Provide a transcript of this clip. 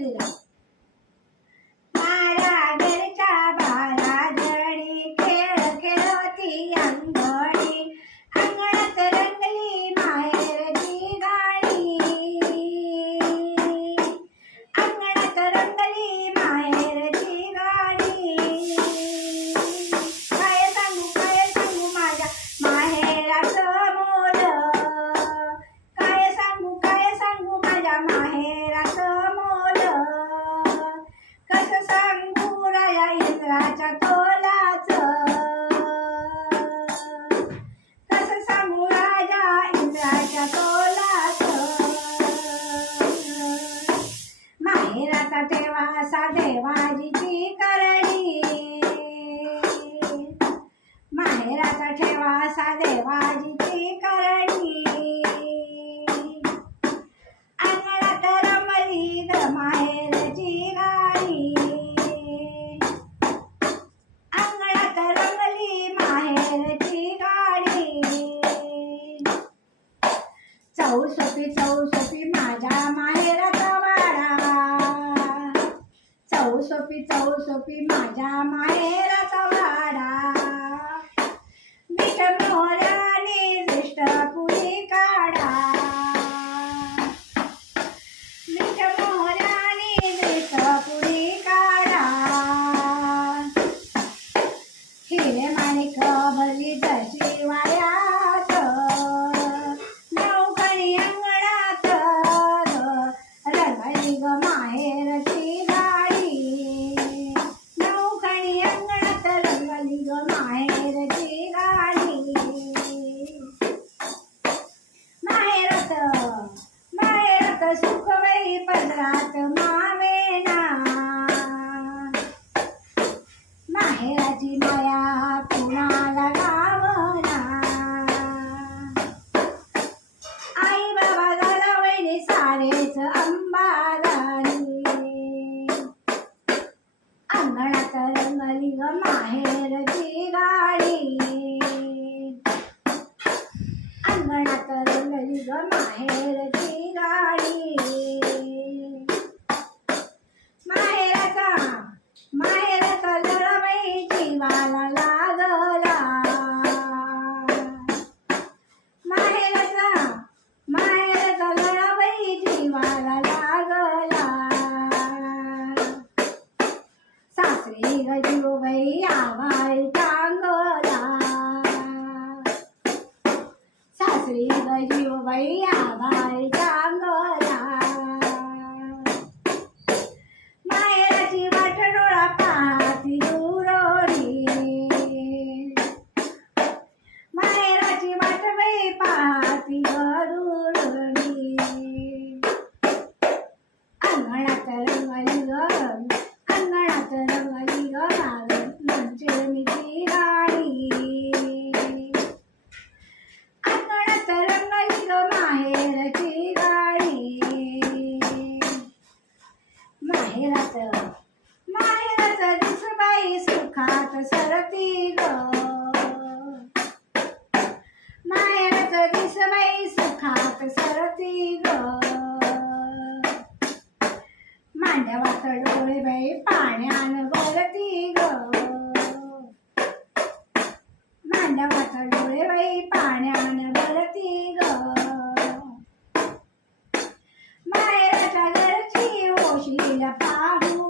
श्रीराम. माझ्या घरच्या बाळाजणी खेळ खेळती अंगणी, अंगणात रंगली माहेरची गाणी, अंगणात रंगली माहेरची गाणी. काय सांगू माझ्या माहेराचं मोल, काय सांगू माझ्या माहेराचं मोल. कसं सांगू राया इंद्राच्या तोलाचं, कसं सांगू राजा इंद्राच्या तोलाचं. माहेराचा ठेवासा देवाजीची करणी, माहेराचा ठेवासा देवाजीची करणी. अंगणात रमली ग माहेरची गाणी, अंगणात रमली माहेरची गाणी. चौसोपी माझ्या माहेराचा वाडा, चौसोपी माझ्या माहेराचा वाडा. मीठ मोहऱ्याने ज्येष्ठ पुरी काढा, मीठ मोहऱ्याने ज्येष्ठ पुरी काढा. हिरे माणिक भरली जशी वाऱ्यात, नवखणी अंगणात रंगली ग माहेरची गाणी, नवखणी अंगणात रंगली ग माहेरची गाणी. माहेरात माहेरात सुखवई पदरात मावेना, माहेराची माया कुणाला गावना. आई बाबा झाला वैरी सारेच अंबादारी, अंगणात रंगली ग माहेरची गाणी, अंगणात रंगली ग माहेरची गाणी. माहेराचा लढाई जीवाला लागला, माहेराचा लढाई जीवाला लागला. सासरी ग जीवबाई आभाळी चांगला, सासरी ग जीवबाई आभाळी चांगला. माहेराची वाट डोळा पाहती दुरोडी, माहेराची वाट बाई पाहती दुरोडी. अंगणात रंगली ग, अंगणात रंगली ग नागपंचमीची गाणी, अंगणात रंगली ग माहेरची गाणी. माहेरात दिसबाई सुखात सरती ग, माहेरात दिसबाई सुखात सरती ग. मांडवात डोळे बाई पाण्यान भरती ग, मांडवात डोळे बाई पाण्यान भरती ग. माहेराच्या घरची ओशीला पाहू